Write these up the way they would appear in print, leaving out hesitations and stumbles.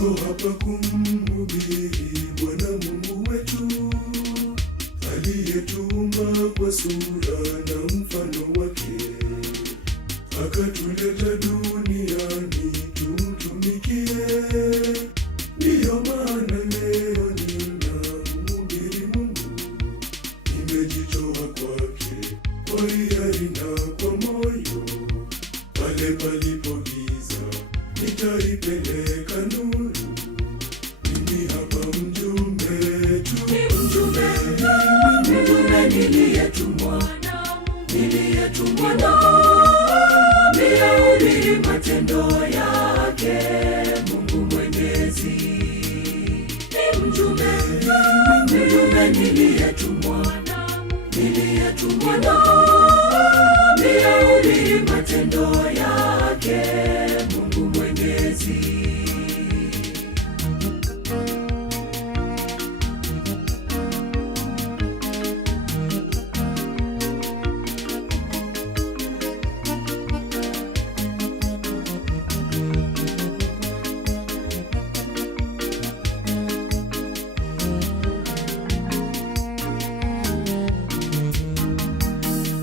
Niko hapa kumhubiri Bwana Mungu wetu, aliyetuumba kwa sura na mfano wake, akatuleta duniani tumtumikie. Ndiyo maana leo ninamhubiri Mungu, nimejitoa kwake kwa hiari na kwa moyo. Pale palipo giza nitaipeleka nuru. Mimi hapa mjumbe tu, mjumbe niliyetumwa na nihubiri matendo yake Mungu Mwenyezi. Ni mjumbe niliyetumwa na nihubiri matendo yake Mungu Mwenyezi.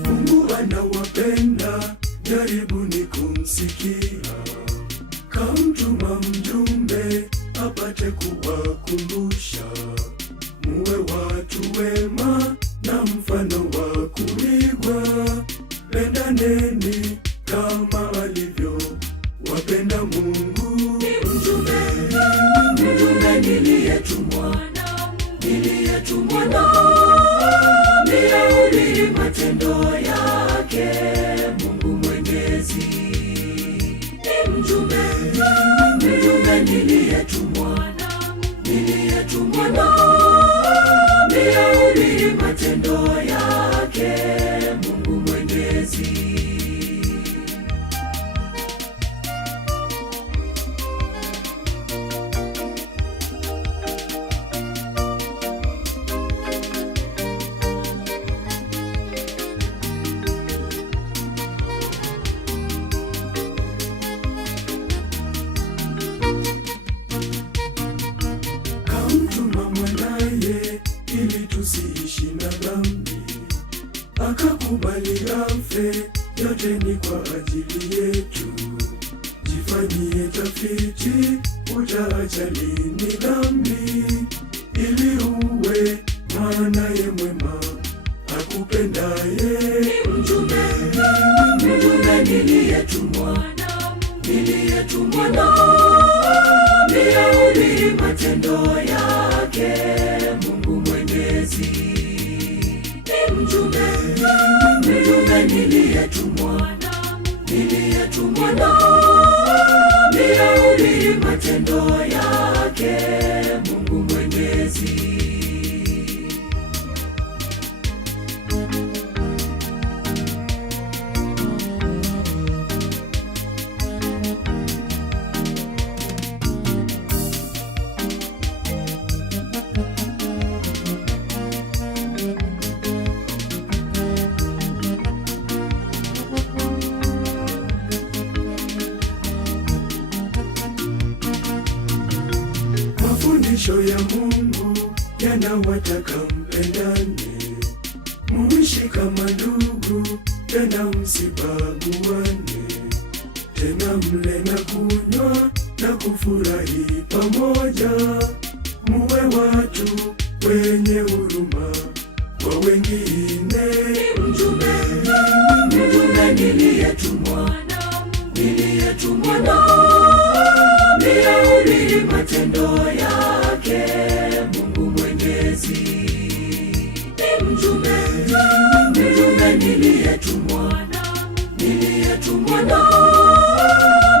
Mungu anawapenda, jaribuni kumsikia. Kamtuma mjumbe apate kuwakumbusha, muwe watu wema na mfano wa kuigwa. Pendaneni kama alivyo wapenda Mungu. Ni mjumbe niliyetumwa na nihubiri matendo yake Mungu Mwenyezi. Ni mjumbe niliyetumwa na nihubiri matendo yake Mungu Mwenyezi. Kamtuma mwanaye ili tusiishi na dhambi, akakubali afe, yote ni kwa ajili yetu. Jifanyie tafiti, utaacha lini dhambi, ili uwe mwanaye mwema akupendaye. Ni mjumbe niliyetumwa na nihubiri matendo yake Mungu Mwenyezi. Ni mjumbe niliyetumwa na nihubiri matendo yake Mungu Mwenyezi. Mafundisho ya Mungu yanawataka mpendane, muishi kama ndugu, tena msibaguane, tena mle na kunywa na kufurahi pamoja. Muwe watu wenye huruma kwa wengine. Ni mjumbe niliyetumwa na nihubiri matendo yake Mungu Mwenyezi. Ni mjumbe niliyetumwa na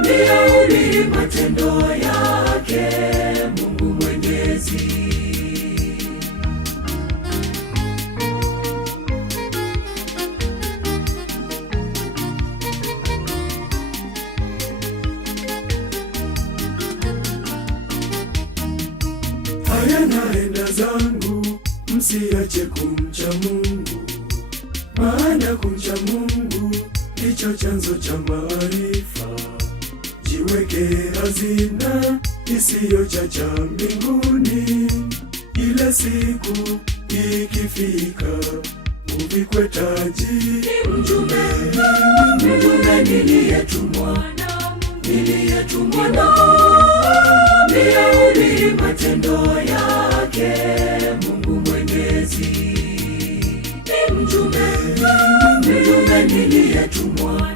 nihubiri matendo yake Mungu Mwenyezi. Haya, naenda zangu, msiache kumcha Mungu, maana kumcha Mungu ndicho chanzo cha maarifa. Jiweke hazina isiyochacha mbinguni. Ile siku ikifika, uvikwe taji. Mjumbe niliyetumwa niyahubiri matendo yake Mungu Mwenyezi. Ni mjumbe niliyetumwa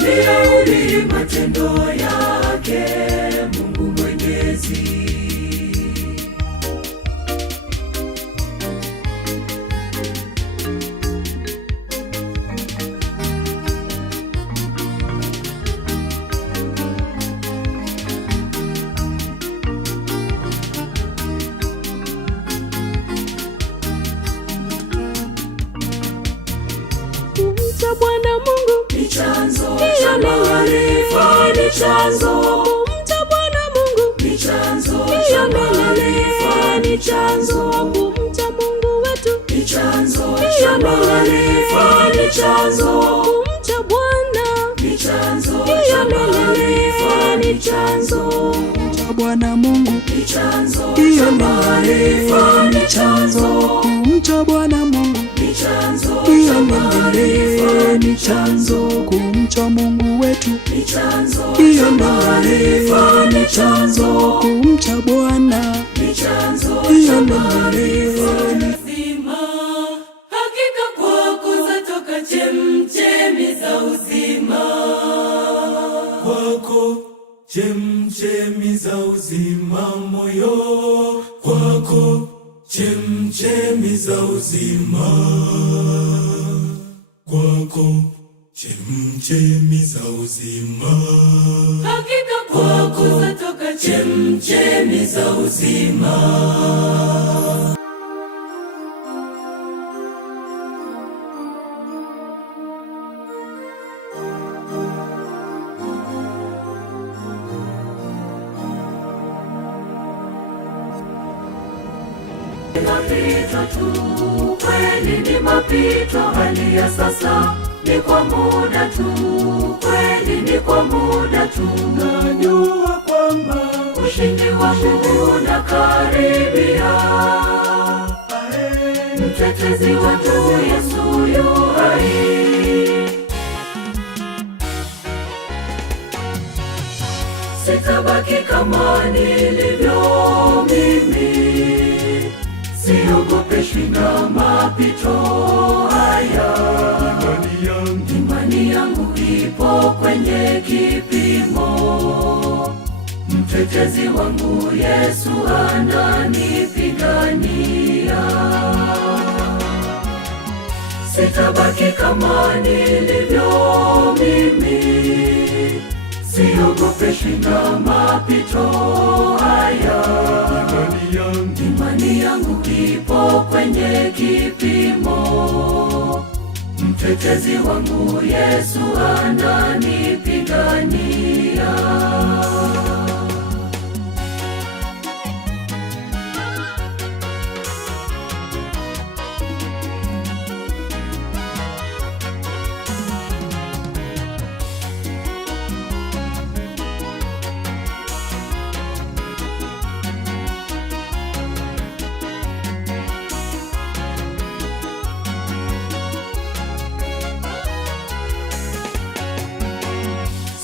niyahubiri matendo yake Mungu Mwenyezi. Kumcha Bwana Mungu ni chanzo cha maarifa, ni chanzo. kumcha Bwana Mungu Ni chanzo ndiyo cha maarifa, milele, ni chanzo. kumcha Mungu wetu Ni chanzo cha maarifa, ni chanzo. kumcha Bwana Ni chanzo ndiyo cha maarifa, milele, ni chanzo. Kumcha Bwana Mungu Ni chanzo ndiyo cha maarifa, milele, ni chanzo. kumcha Bwana Mungu Ni chanzo ndiyo cha maarifa, milele, ni ni chanzo. Kumcha Mungu wetu Ni chanzo ndiyo cha maarifa, ni chanzo. kumcha Bwana Ni chanzo ndiyo cha milele. maarifa. Uzima, hakika kwako zatoka chemchemi za uzima. Kwako chemchemi za uzima, moyo kwako chemchemi za uzima, kwako chemchemi za uzima. Hakika kwako zatoka chemchemi za uzima. Mapito tu, kweli ni mapito. Hali ya sasa ni kwa muda tu, kweli ni kwa muda tu. Najua kwamba Ushindi wangu unakaribia. Mtetezi wetu Yesu yu hai. Sitabaki kama nilivyo mimi, siogopeshwi na mapito haya. Imani yangu ipo kwenye kipimo. Mtetezi wangu Yesu ananipigania. Sitabaki kama nilivyo mimi, siogopeshwi na mapito haya. Imani yangu ipo kwenye kipimo. Mtetezi wangu Yesu ananipigania.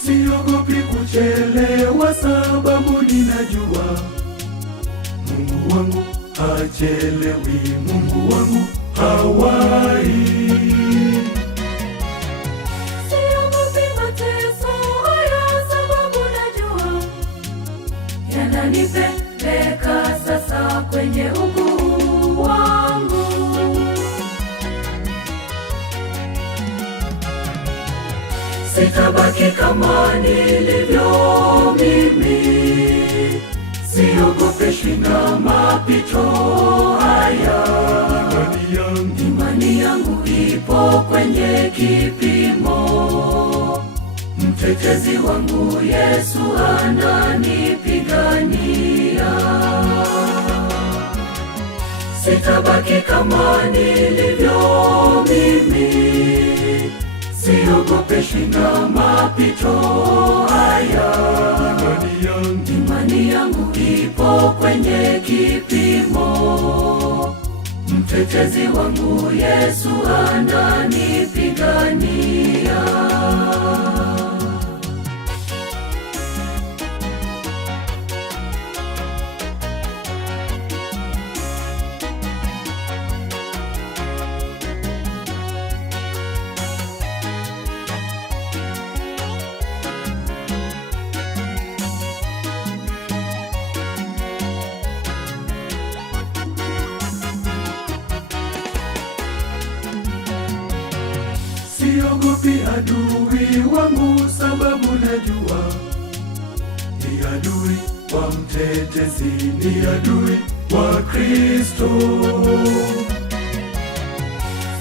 siogopi kuchelewa, sababu ninajua Mungu wangu hachelewi, Mungu wangu hawai. Siogopi mateso haya, sababu najua yananipeleka sasa kwenye ukuu wangu. Sitabaki kama nilivyo mimi, siogopeshwi na mapito haya. Imani yangu ipo kwenye kipimo. Mtetezi wangu Yesu ananipigania. Sitabaki kama nilivyo mimi, siogopeshwi na mapito haya. nipo kwenye kipimo. Mtetezi wangu Yesu ananipigania. Siogopi adui wangu, sababu najua ni adui wa mtetezi, ni adui wa Kristo.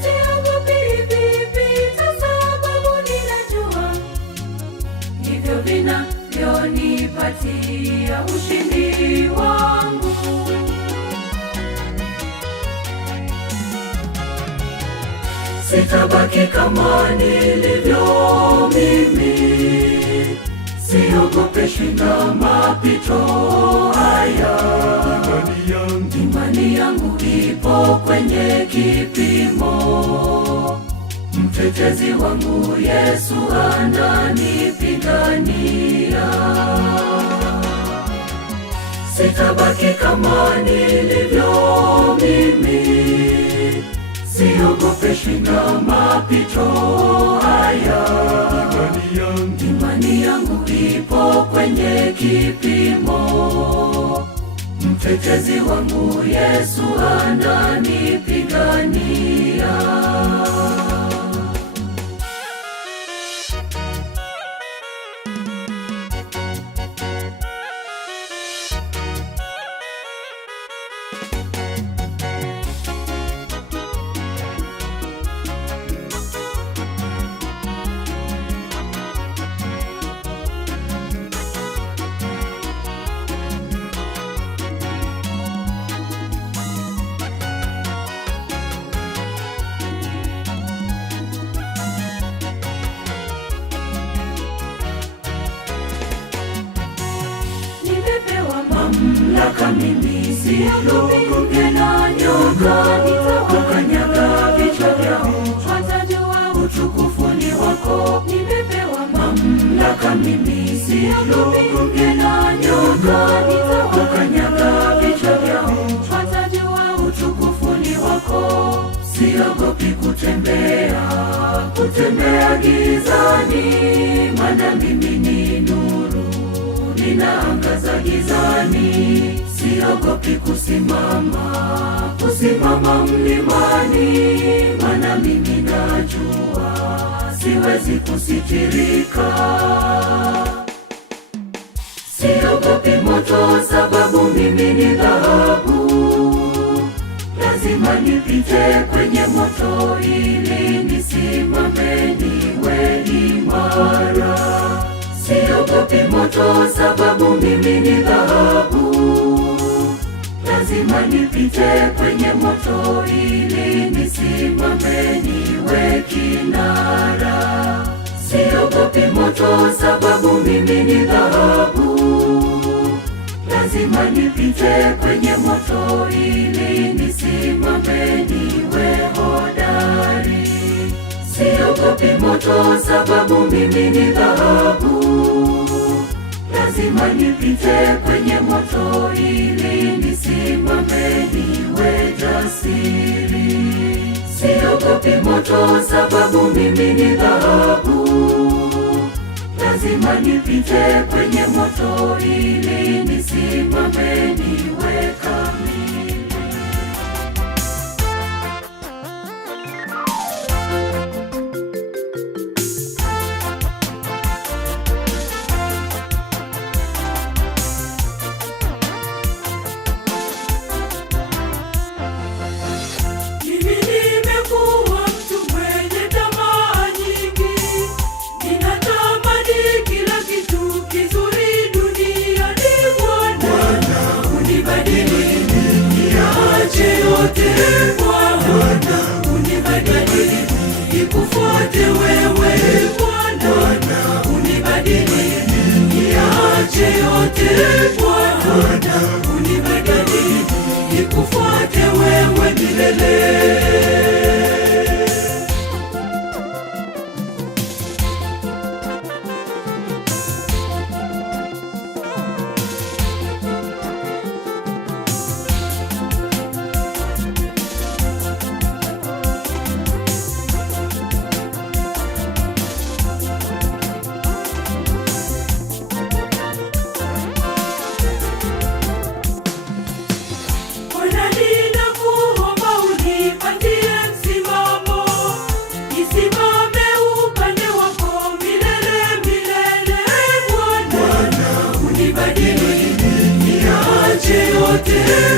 Siogopi vipita, sababu ninajua hivyo vinavyonipatia ushindi wangu. Sitabaki kama nilivyo mimi, siogopeshwi na mapito haya. Imani yangu ipo kwenye kipimo. Mtetezi wangu Yesu ananipigania. Sitabaki kama nilivyo mimi, siogopeshwi na mapito haya. Imani yangu ipo kwenye kipimo. Mtetezi wangu Yesu ananipigania. Mamlaka mimi, siogopi na nyoka, nitawakanyaga vichwa vyao, watajua utukufu ni wako. Nimepewa mamlaka mimi, siogopi na nyoka, nitawakanyaga vichwa vyao, watajua utukufu ni wako. Siogopi kutembea gizani, maana mimi ni nuru, ninaangaza gizani. Siogopi kusimama mlimani, maana mimi najua siwezi kusitirika. Siogopi moto, sababu mimi ni dhahabu, lazima nipite kwenye moto ili nisimame niwe imara. Siogopi moto, sababu mimi ni dhahabu, lazima nipite kwenye moto ili nisimame niwe kinara. Siogopi moto, sababu mimi ni dhahabu, lazima nipite kwenye moto ili nisimame niwe hodari. Siogopi moto, sababu mimi ni dhahabu, lazima nipite kwenye moto ili nisimame niwe jasiri. Siogopi moto, sababu mimi ni dhahabu, lazima nipite kwenye moto ili nisimame niwe kamili. Nikufuate wewe Bwana, unibadili, niache yote Bwana, nikufuate wewe milele.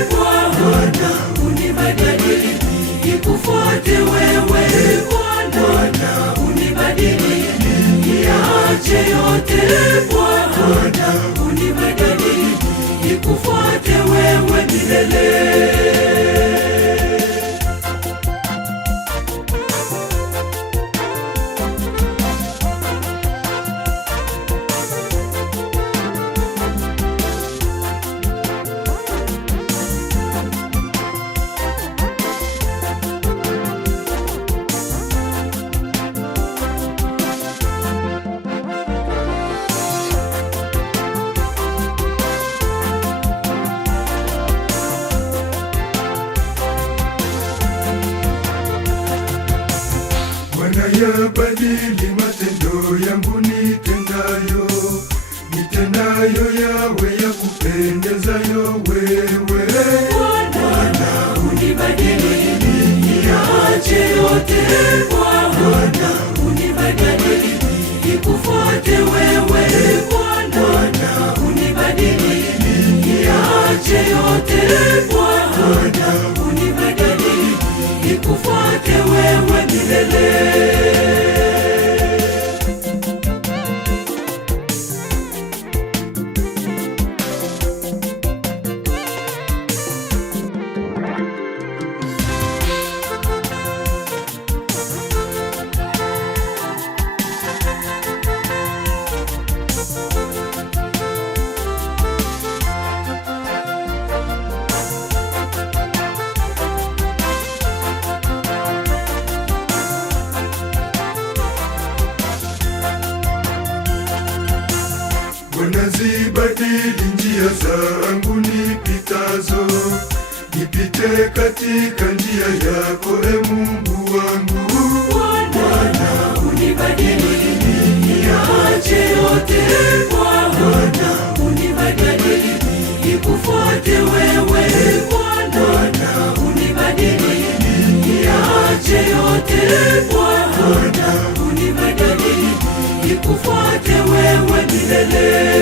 Bwana, unibadili nikufuate wewe Bwana, unibadili niache yote Bwana, unibadili nikufuate wewe milele. Yabadili matendo yangu nitendayo yawe ya kupendezayo wewe Bwana, unibadili niache yote Bwana, unibadili nikufuate wewe Bwana, unibadili niache yote Bwana, unibadili nikufuate wewe milele. Zibadili njia zangu nipitazo, nipite katika njia yako Mungu wangu. Bwana, unibadili niache yote Bwana, unibadili nikufuate wewe Bwana, unibadili niache yote Bwana, unibadili nikufuate wewe milele.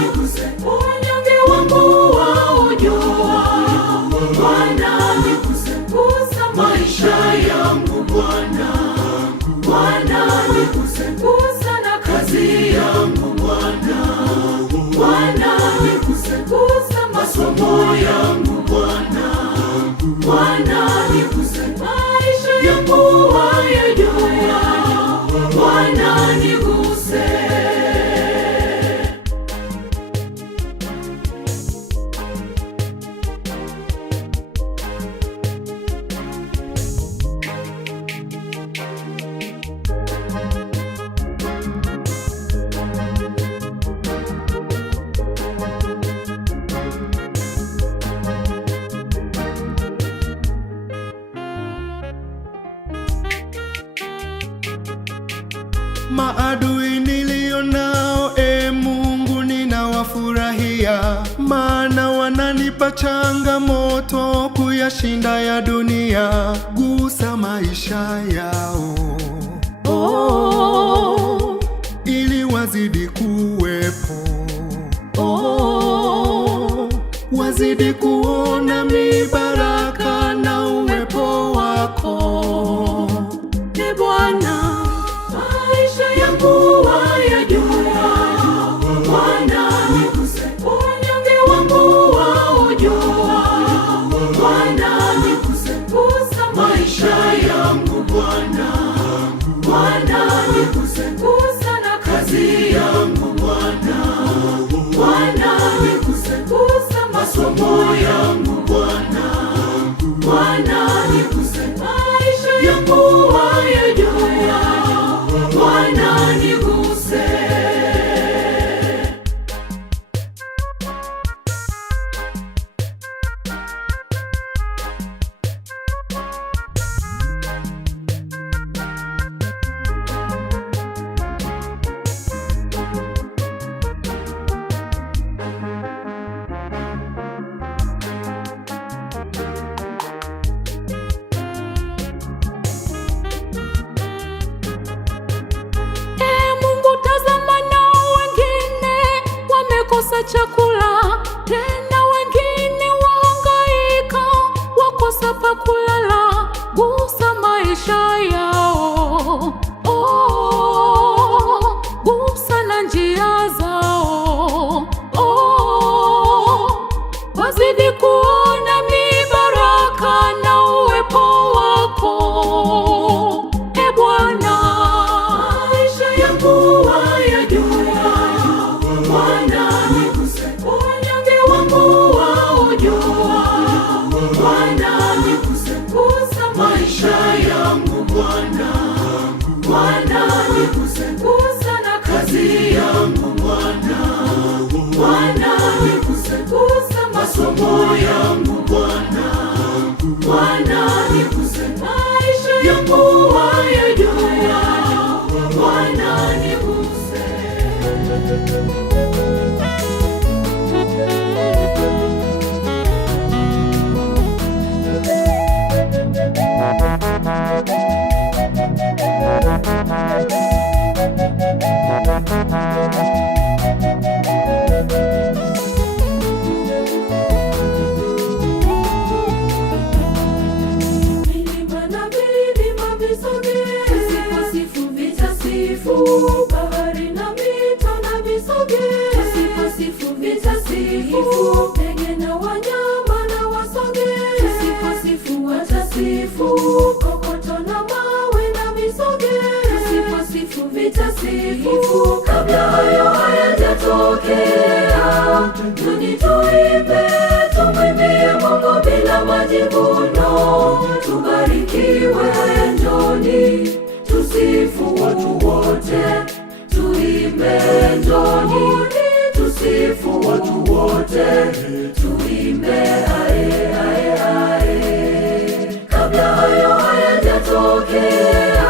niguse, unyonge wangu waujua. Bwana niguse, gusa maisha yangu Bwana. Bwana niguse, gusa na kazi yangu Bwana. Bwana niguse, gusa masomo yangu Bwana. Bwana niguse, maisha yangu wayajua. Bwana niguse. Maadui nilio nao, Mungu ninawafurahia, maana wananipa changamoto kuyashinda ya dunia. Gusa maisha yao, ili wazidi kuwepo, wazidi kuona mibaraka na uwepo wako. Bwana, Maisha yangu wayajua. Bwana niguse, unyonge wangu waujua. Bwana niguse, gusa maisha yangu Bwana. Bwana niguse, gusa na kazi yangu Bwana. Bwana niguse, gusa masomo yangu Bwana. Bwana niguse, maisha yangu wayajua. Bwana niguse. chakula, tena wengine wahangaika, wakosa pa kulala. Gusa maisha yao, gusa na njia zao, wazidi kuona mibaraka na uwepo wako. E Bwana, maisha yangu wayajua. Bwana niguse, unyonge wangu waujua. Bwana niguse, gusa maisha yangu Bwana. Bwana niguse, gusa na kazi yangu Bwana. Bwana niguse, gusa masomo yangu Bwana. Bwana niguse, maisha yangu wayajua. Bwana niguse. Milima na vilima visogee, tusiposifu vitasifu. Bahari na mito na visogee, tusiposifu vitasifu. Ndege na wanyama na wasogee, tusiposifu watasifu. Kokoto na mawe na visogee, tusiposifu vitasifu. Kabla hayo hayajatokea, tuni tuimbe, tumwimbie Mungu bila majivuno. Tubarikiwe, njoni tusifu watu wote, tuimbe njoni tusifu watu wote, tuimbe ae ae ae. Kabla hayo hayajatokea,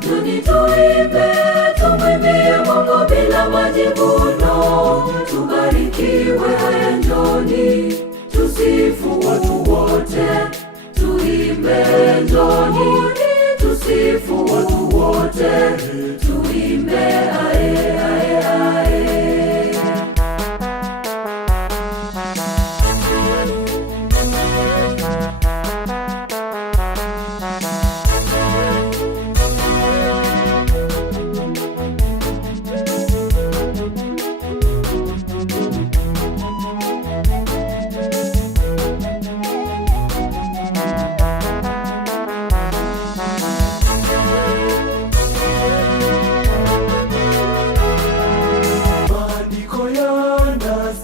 tuni tuimbe, tumwimbie Mungu bila majivuno. Tubarikiwe, njoni tusifu watu wote, tuimbe njoni tusifu watu wote, tuimbe ae ae ae.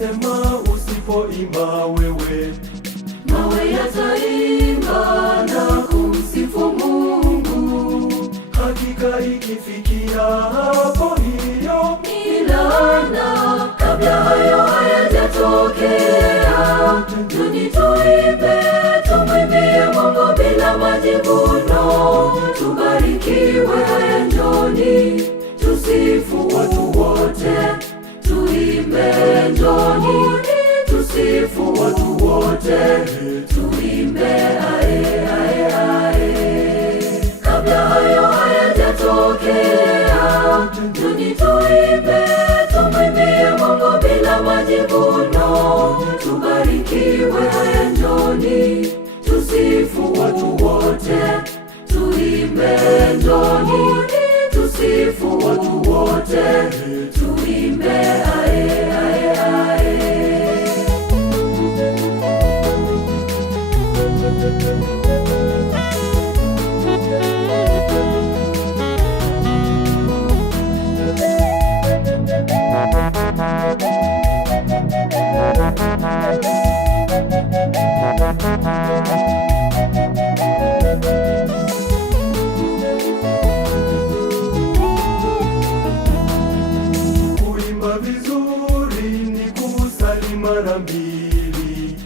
Sema usipoimba wewe, mawe yataimba na kumsifu Mungu. hakika ikifikia hapo hiyo Ni laana. Kabla hayo hayajatokea, tuni tuimbe, tumwimbie Mungu bila majivuno. Tubarikiwe, haya njoni, tusifu watu wote, tuimbe njoni, tusifu watu wote, tuimbe ae ae ae. Kabla hayo hayajatokea, tuni tuimbe, tumwimbie Mungu bila majivuno. Tubarikiwe, haya njoni, tusifu watu wote, tuimbe njoni, tusifu watu wote, tuimbe ae ae ae. kuimba vizuri ni kusali mara mbili.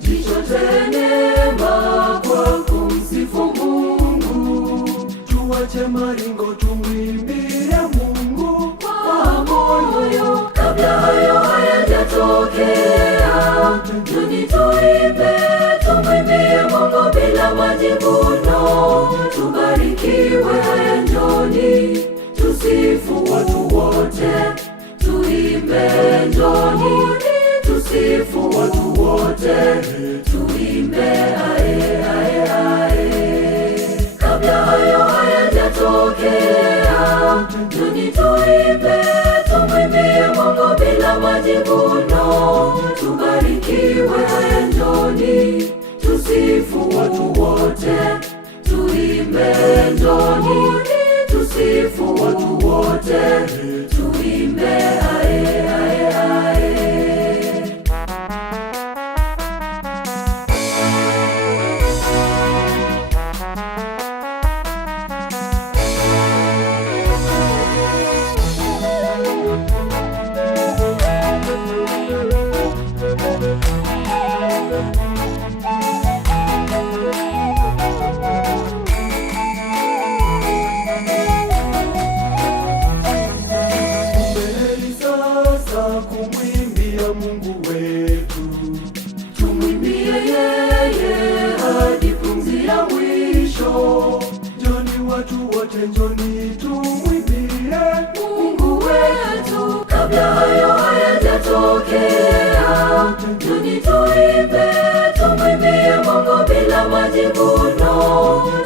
Jichote neema kwa kumsifu Mungu. Tuache maringo, tumwimbie Mungu Kwa moyo, kabla hayo hayajatokea, tuni tuimbe, tumwimbie Mungu bila majivuno. Tubarikiwe, haya njoni, tusifu watu wote, tuimbe njoni, tusifu watu wote, tuimbe ae ae ae. Kabla hayo hayajatokea, tuni tuimbe, tumwimbie Mungu bila majivuno. Tubarikiwe, haya njoni, tusifu watu wote, tuimbe njoni, tusifu watu wote, tuimbe ae ae ae. Heri sasa kumwimbia Mungu wetu, Tumwimbie yeye hadi pumzi ya mwisho. njoni watu wote, njoni tumwimbie Mungu wetu. Kabla hayo hayajatokea, tuni tuimbe, tumwimbie Mungu bila majivuno.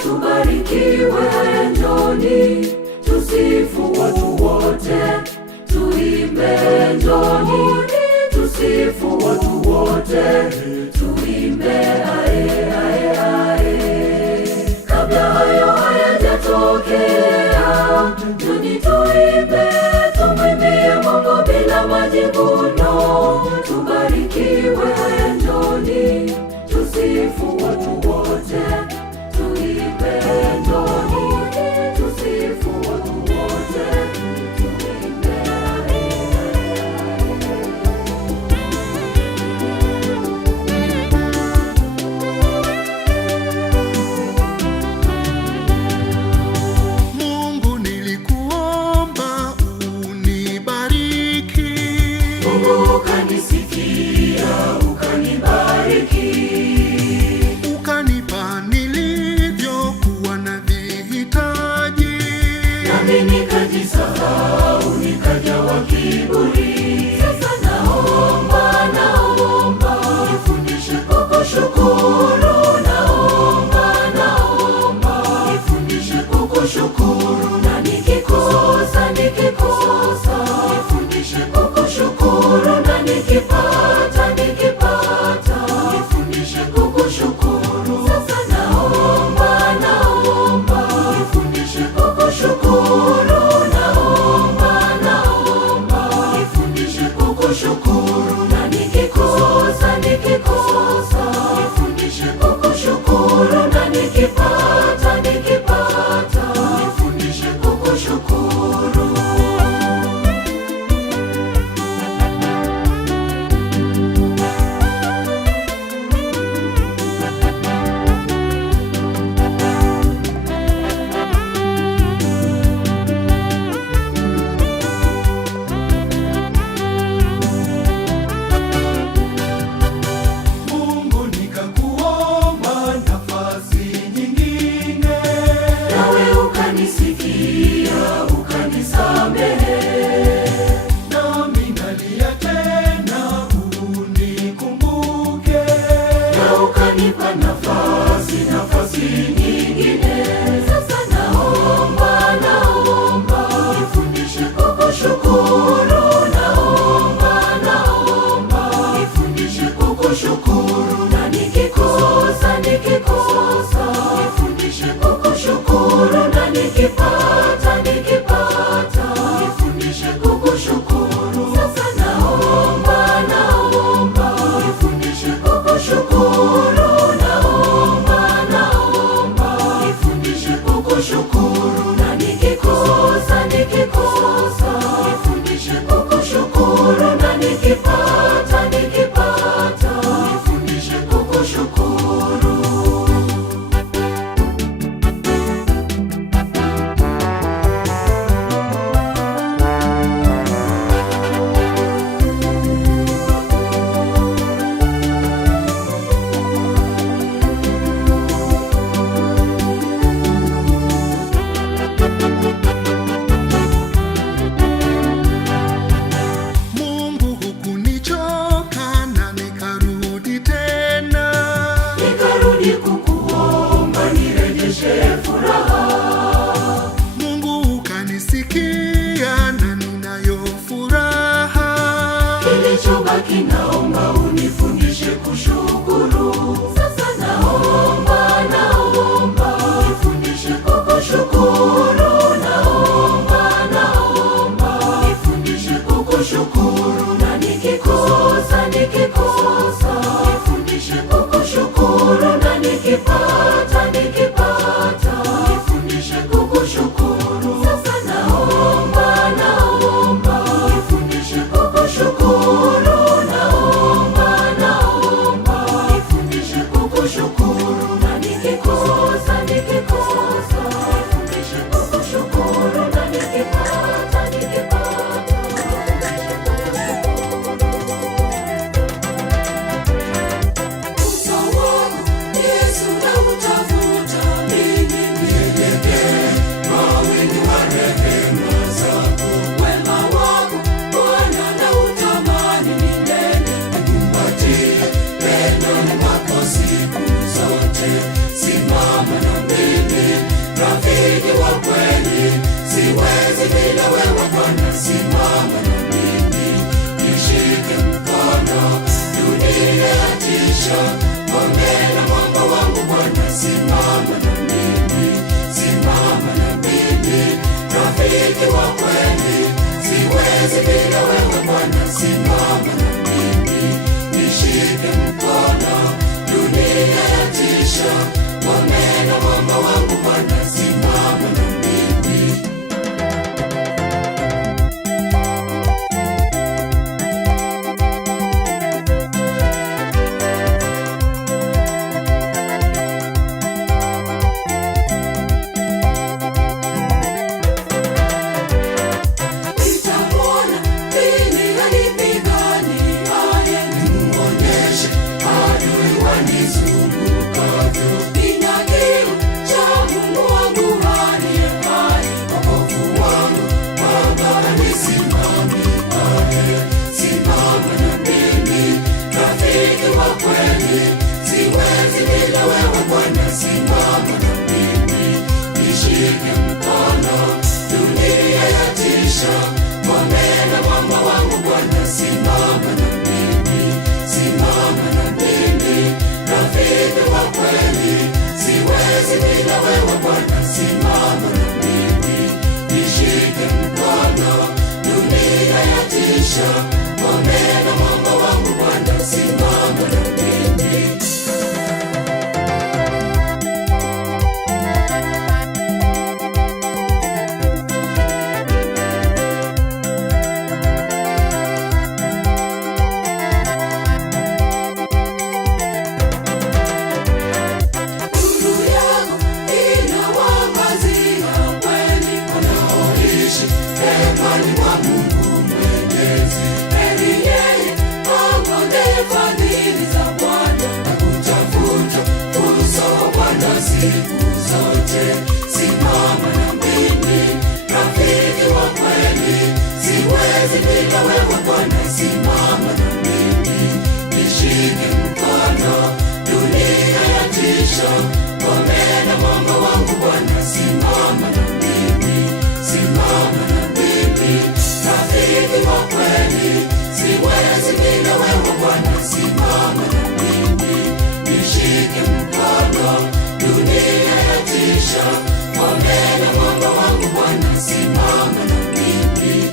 Tubarikiwe, haya njoni, tusifu watu wote, tuimbe njoni, tusifu watu wote, tuimbe ae ae ae. Kabla hayo hayajatokea, tuni tuimbe, tumwimbie Mungu bila majivuno. Tubarikiwe, haya njoni, tusifu watu wote, tuimbe njoni, tusifu watu wote, tuimbe ae ae Mungu nilikuomba unibariki, Mungu ukanisikia, ukanibariki. ukanipa nilivyokuwa na vihitaji, Nami nikajisahau, nikajawa kiburi. Sasa naomba nifundishe kukushukuru. Naomba nifundishe kukushukuru, na nikikosa nifundishe kukushukuru, na nikipata nafasi nyingine. Sasa naomba nifundishe kukushukuru, naomba nifundishe kukushukuru, na nikikosa nifundishe kukushukuru, na nikipata nifundishe kukushukuru. Sasa naomba nifundishe kukushukuru, naomba nifundishe kukushukuru, na nikikosa nifundishe kukushukuru, na nikipata nifundishe kukushukuru. Mungu hukunichoka na nikarudi tena, Nikarudi kukuomba nirejeshe furaha. Mungu ukanisikia na ninayo furaha. Kilichobaki naomba unifundishe kushukuru. Sasa naomba nifundishe kukushukuru, naomba nifundishe kukushukuru, na nikikosa nifundishe kukushukuru, na nikipata nifundishe kukushukuru. Sasa naomba nifundishe kukushukuru, naomba nifundishe kukushukuru, na nikikosa nifundishe kukushukuru, na nikipata uso wangu Yesu nautafuta, mimi nielekee mawingu wa rehema zako. Wema wako Bwana nautamani milele, nikumbatie pendo lako siku zote. Simama na mimi, rafiki wa kweli, siwezi bila wewe Bwana. Simama na mimi, nishike mkono, dunia yatisha, ngome na mwamba wangu Bwana. Simama na mimi, rafiki wa kweli, siwezi bila wewe Bwana. Simama na mimi, nishike mkono, dunia yatisha, ngome na mwamba wangu Bwana. Simama na mimi. Nitamwona lini anipigania, nimuonyeshe adui wanizungukavyo. Nina kiu cha Mungu wangu aliye hai, wokovu wangu Baba nisimamie. Simama na mimi, rafiki wa kweli, siwezi bila wewe Bwana. Simama na mimi, nishike mkono, dunia yatisha, ngome na mwamba wangu Bwana. Simama na mimi, rafiki wa kweli, siwezi bila wewe Bwana. Simama na mimi, nishike mkono, dunia yatisha, ngome na mwamba wangu Bwana. Simama na mimi. Nuru yako inawangazia kweli, wanaoishi hemani mwa Mungu Mwenyezi. Heri yeye angojee fadhili za Bwana, na kutafuta uso wa Bwana siku zote. Simama na mimi, rafiki wa kweli, siwezi bila wewe Bwana. Simama na mimi, nishike mkono, dunia simama na mimi, nishike mkono, dunia yatisha, ngome na mwamba wangu Bwana, simama na mimi.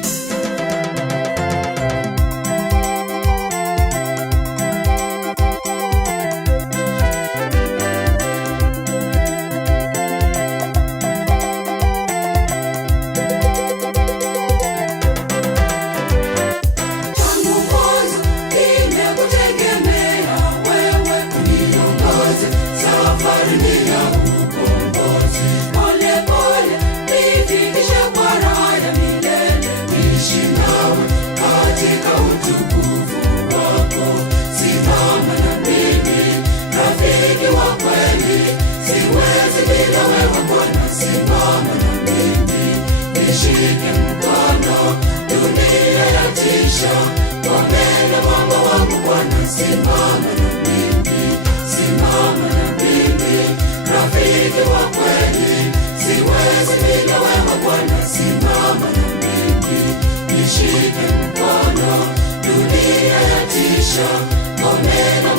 Nishike mkono, dunia yatisha, ngome na mwamba wangu Bwana, simama na mimi, simama na mimi, rafiki wa kweli, siwezi bila wewe Bwana, simama na mimi, nishike mkono, dunia yatisha, ngome na